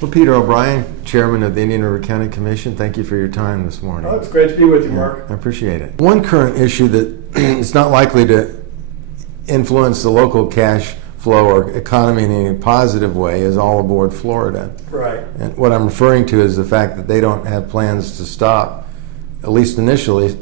Well, Peter O'Brien, Chairman of the Indian River County Commission, thank you for your time this morning. Oh, it's great to be with you, Mark. I appreciate it. One current issue that is not likely to influence the local cash flow or economy in any positive way is All Aboard Florida. Right. And what I'm referring to is the fact that they don't have plans to stop, at least initially.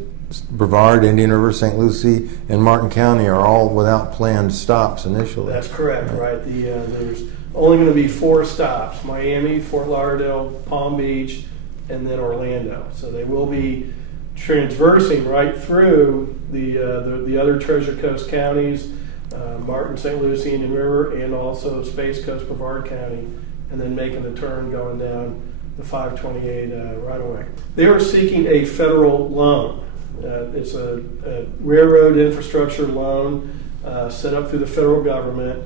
Brevard, Indian River, St. Lucie, and Martin County are all without planned stops initially. That's correct, right? There's only going to be 4 stops: Miami, Fort Lauderdale, Palm Beach, and then Orlando. So they will be transversing right through the other Treasure Coast counties, Martin, St. Lucie, Indian River, and also Space Coast, Brevard County, and then making the turn going down the 528 right away. They are seeking a federal loan. It's a railroad infrastructure loan set up through the federal government.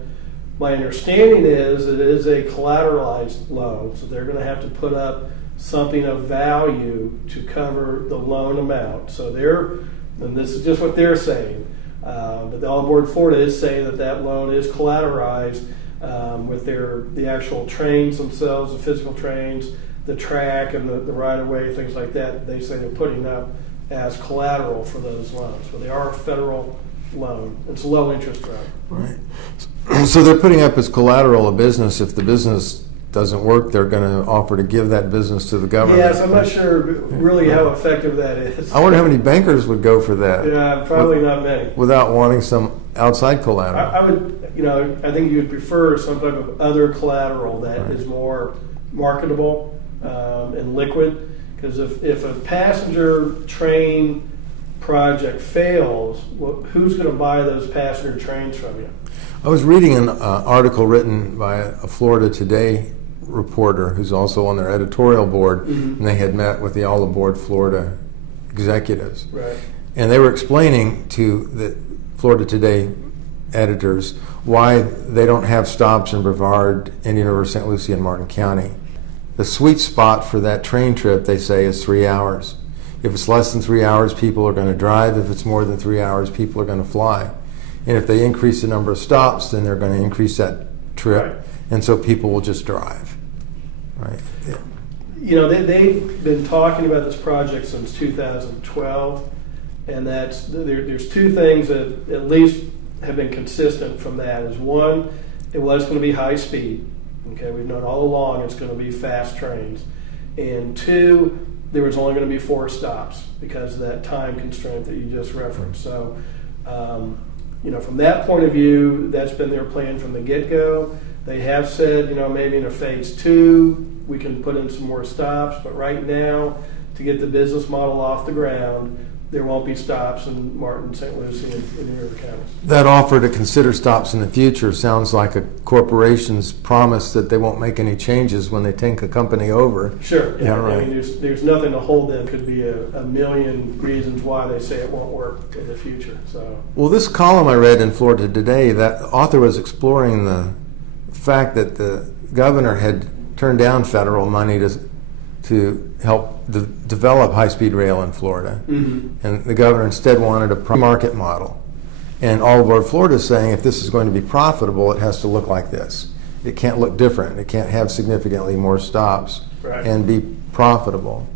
My understanding is it is a collateralized loan, so they're going to have to put up something of value to cover the loan amount. So and this is just what they're saying, but the All Aboard Florida is saying that loan is collateralized with the actual trains themselves, the physical trains, the track, and the right-of-way, things like that. They say they're putting up as collateral for those loans. So they are a federal loan. It's a low interest rate. Right. So they're putting up as collateral a business. If the business doesn't work, they're going to offer to give that business to the government. Yes, I'm not sure really how effective that is. I wonder how many bankers would go for that. Yeah, probably not many. Without wanting some outside collateral. I would, I think you would prefer some type of other collateral that is more marketable and liquid. Because if a passenger train project fails, who's going to buy those passenger trains from you? I was reading an article written by a Florida Today reporter who's also on their editorial board, and they had met with the All Aboard Florida executives. Right. And they were explaining to the Florida Today editors why they don't have stops in Brevard, Indian River, St. Lucie, and Martin County. The sweet spot for that train trip, they say, is 3 hours. If it's less than 3 hours, people are going to drive. If it's more than 3 hours, people are going to fly. And if they increase the number of stops, then they're going to increase that trip. Right. And so people will just drive. Right. Yeah. You know, they've been talking about this project since 2012, and there's 2 things that at least have been consistent from that. Is one, it was going to be high speed. Okay, we've known all along it's going to be fast trains. And 2, there was only going to be 4 stops because of that time constraint that you just referenced. So, from that point of view, that's been their plan from the get-go. They have said, maybe in a phase 2, we can put in some more stops. But right now, to get the business model off the ground, there won't be stops in Martin, St. Lucie, and Indian River counties. That offer to consider stops in the future sounds like a corporation's promise that they won't make any changes when they take a company over. Sure. Yeah, right. I mean, there's nothing to hold them. Could be a million reasons why they say it won't work in the future. So. Well, this column I read in Florida Today, that author was exploring the fact that the governor had turned down federal money to help develop high-speed rail in Florida. And the governor instead wanted a market model. And All Aboard Florida is saying if this is going to be profitable, it has to look like this. It can't look different. It can't have significantly more stops and be profitable.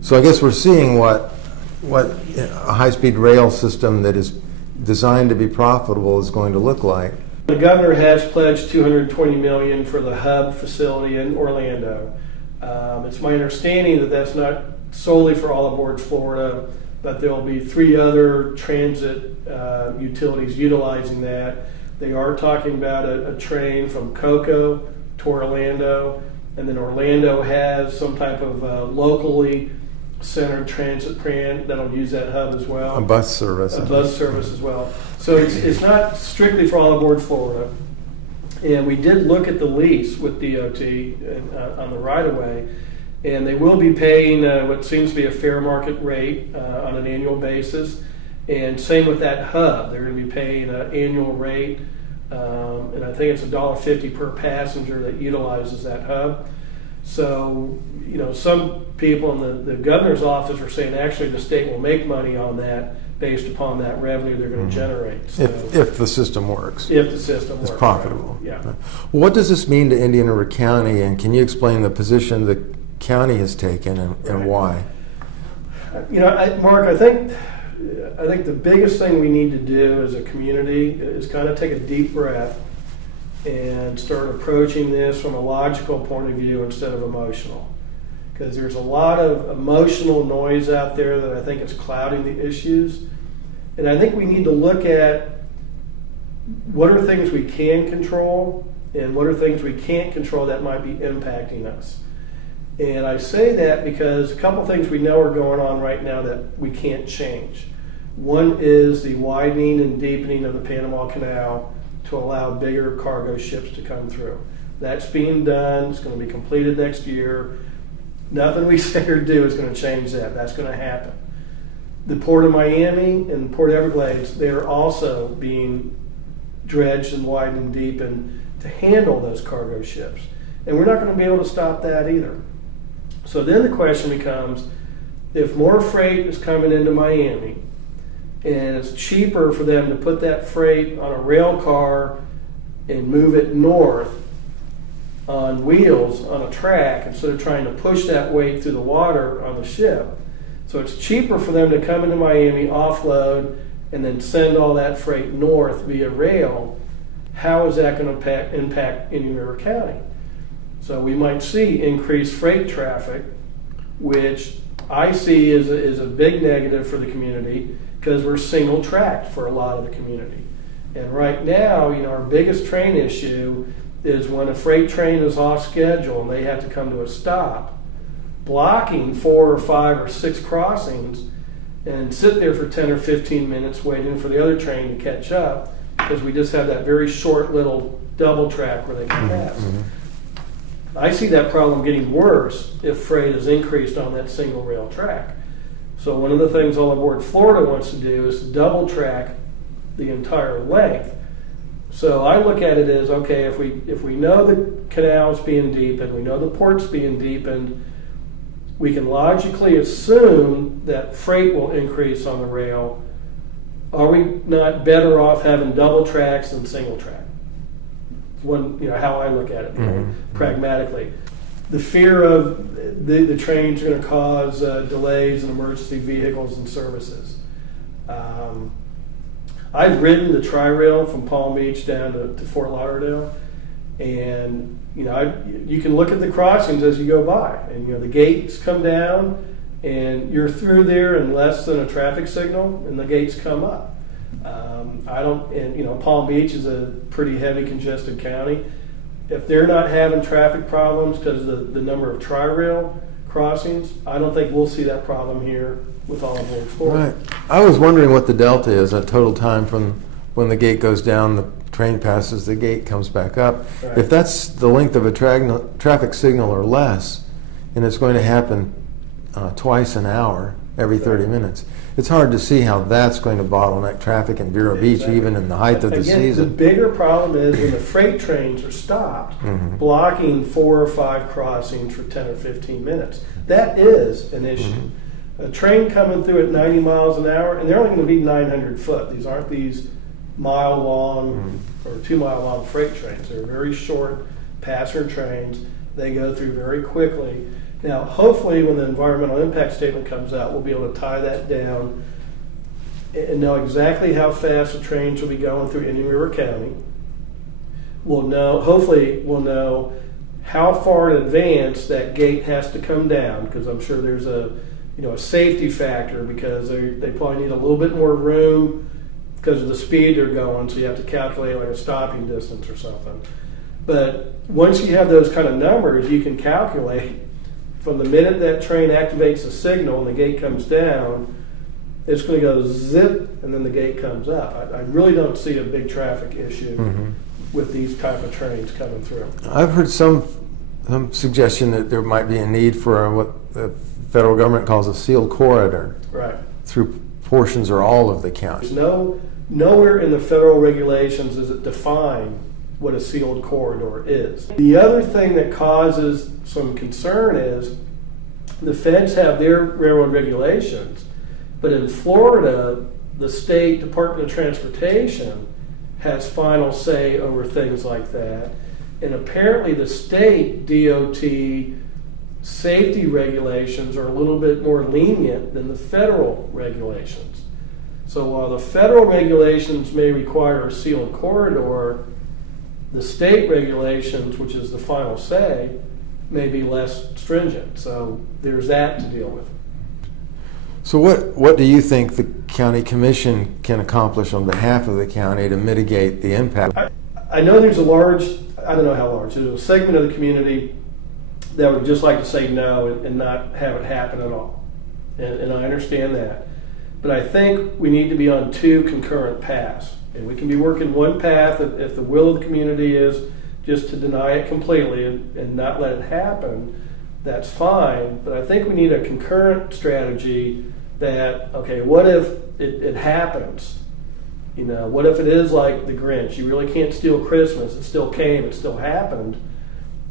So I guess we're seeing what a high-speed rail system that is designed to be profitable is going to look like. The governor has pledged $220 million for the hub facility in Orlando. It's my understanding that that's not solely for All Aboard Florida, but there will be 3 other transit utilities utilizing that. They are talking about a train from Cocoa to Orlando, and then Orlando has some type of locally centered transit plan that'll use that hub as well. A bus service. A bus service as well. So it's not strictly for All Aboard Florida. And we did look at the lease with DOT on the right-of-way, and they will be paying what seems to be a fair market rate on an annual basis. And same with that hub. They're going to be paying an annual rate, and I think it's $1.50 per passenger that utilizes that hub. So, some people in the governor's office are saying actually the state will make money on that based upon that revenue they're going to generate. So If the system works. if the system works. It's profitable. Right. Yeah. Well, what does this mean to Indian River County, and can you explain the position the county has taken and why? You know, Mark, I think the biggest thing we need to do as a community is kind of take a deep breath and start approaching this from a logical point of view instead of emotional. Because there's a lot of emotional noise out there that I think is clouding the issues. And I think we need to look at what are things we can control and what are things we can't control that might be impacting us. And I say that because a couple things we know are going on right now that we can't change. One is the widening and deepening of the Panama Canal to allow bigger cargo ships to come through. That's being done. It's going to be completed next year. Nothing we say or do is going to change that. That's going to happen. The Port of Miami and Port Everglades, they're also being dredged and widened and deepened to handle those cargo ships. And we're not going to be able to stop that either. So then the question becomes, if more freight is coming into Miami and it's cheaper for them to put that freight on a rail car and move it north on wheels on a track instead of trying to push that weight through the water on the ship. So it's cheaper for them to come into Miami, offload, and then send all that freight north via rail. How is that going to impact Indian River County? So we might see increased freight traffic, which I see is a big negative for the community because we're single tracked for a lot of the community. And right now, you know, our biggest train issue is when a freight train is off schedule and they have to come to a stop, blocking 4 or 5 or 6 crossings and sit there for 10 or 15 minutes waiting for the other train to catch up because we just have that very short little double track where they can pass. Mm-hmm. I see that problem getting worse if freight is increased on that single rail track. So one of the things All Aboard Florida wants to do is double track the entire length. So I look at it as, okay, if we know the canal's being deepened, we know the port's being deepened, we can logically assume that freight will increase on the rail. Are we not better off having double tracks than single track? One, you know, how I look at it, pragmatically. The fear of the trains are going to cause delays in emergency vehicles and services. I've ridden the Tri-Rail from Palm Beach down to Fort Lauderdale, and you know, you can look at the crossings as you go by, and you know the gates come down, and you're through there in less than a traffic signal, and the gates come up. And you know, Palm Beach is a pretty heavy congested county. If they're not having traffic problems because of the number of Tri-Rail crossings, I don't think we'll see that problem here with All Aboard Florida. Right. I was wondering what the delta is at total time from when the gate goes down, the train passes, the gate comes back up. Right. If that's the length of a traffic signal or less, and it's going to happen twice an hour, every 30 minutes, it's hard to see how that's going to bottleneck traffic in Vero Beach, even in the height of the season. The bigger problem is when the freight trains are stopped, blocking 4 or 5 crossings for 10 or 15 minutes. That is an issue. A train coming through at 90 miles an hour, and they're only going to be 900 foot. These aren't these mile-long or 2-mile-long freight trains. They're very short passenger trains. They go through very quickly. Now, hopefully, when the environmental impact statement comes out, we'll be able to tie that down and know exactly how fast the trains will be going through Indian River County. Hopefully, we'll know how far in advance that gate has to come down, because I'm sure there's a safety factor, because they probably need a little bit more room because of the speed they're going, so you have to calculate like a stopping distance or something. But once you have those kind of numbers, you can calculate from the minute that train activates the signal and the gate comes down, it's going to go zip, and then the gate comes up. I really don't see a big traffic issue with these type of trains coming through. I've heard some suggestion that there might be a need for what the federal government calls a sealed corridor, right, through portions or all of the county. There's nowhere in the federal regulations does it define what a sealed corridor is. The other thing that causes some concern is the feds have their railroad regulations, but in Florida, the state Department of Transportation has final say over things like that. And apparently the state DOT safety regulations are a little bit more lenient than the federal regulations. So while the federal regulations may require a sealed corridor, the state regulations, which is the final say, may be less stringent. So there's that to deal with. So what do you think the county commission can accomplish on behalf of the county to mitigate the impact? I know there's a large, I don't know how large, there's a segment of the community that would just like to say no and not have it happen at all. And I understand that. But I think we need to be on two concurrent paths. And we can be working one path if the will of the community is just to deny it completely and not let it happen, that's fine. But I think we need a concurrent strategy that, okay, what if it happens? You know, what if it is like the Grinch? You really can't steal Christmas. It still came. It still happened.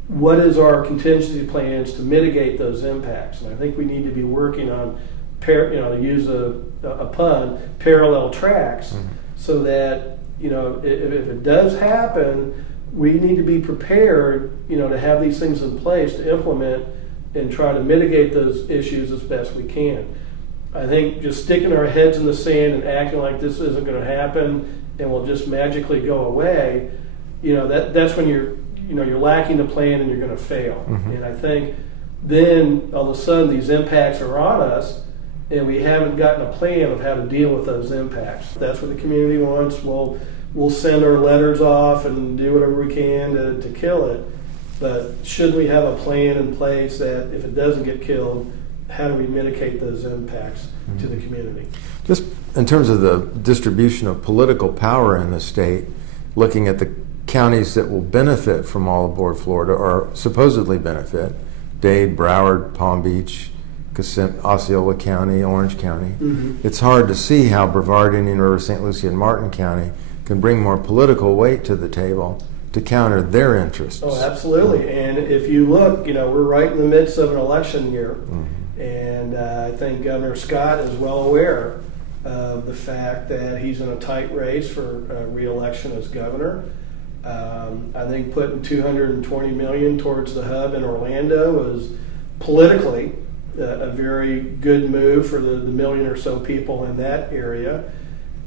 What is our contingency plans to mitigate those impacts? And I think we need to be working on, to use a pun, parallel tracks, so that, you know, if it does happen, we need to be prepared, you know, to have these things in place to implement and try to mitigate those issues as best we can. I think just sticking our heads in the sand and acting like this isn't going to happen and will just magically go away, you know, that's when you're lacking the plan and you're going to fail. And I think then all of a sudden these impacts are on us and we haven't gotten a plan of how to deal with those impacts. If that's what the community wants, we'll send our letters off and do whatever we can to kill it. But should we have a plan in place that if it doesn't get killed, how do we mitigate those impacts to the community? Just in terms of the distribution of political power in the state, looking at the counties that will benefit from All Aboard Florida, or supposedly benefit, Dade, Broward, Palm Beach, Osceola County, Orange County. It's hard to see how Brevard, Indian River, St. Lucie, and Martin County can bring more political weight to the table to counter their interests. Oh, absolutely. And if you look, you know, we're right in the midst of an election year. And I think Governor Scott is well aware of the fact that he's in a tight race for re-election as governor. I think putting $220 million towards the hub in Orlando is politically a very good move for the million or so people in that area.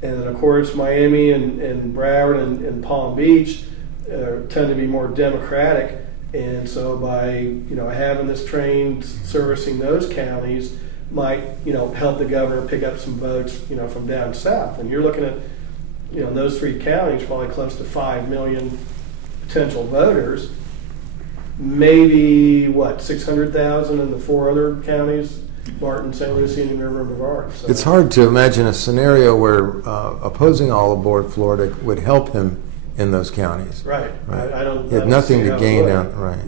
And then, of course, Miami and Broward and Palm Beach tend to be more Democratic. And so by, you know, having this train servicing those counties might, you know, help the governor pick up some votes, you know, from down south. And you're looking at, you know, those three counties, probably close to 5 million potential voters. Maybe, 600,000 in the four other counties, Martin, St. Lucie, Indian River, and Brevard. So it's hard to imagine a scenario where opposing All Aboard Florida would help him in those counties. Right. I don't He had nothing see to how it gain would. out. Right.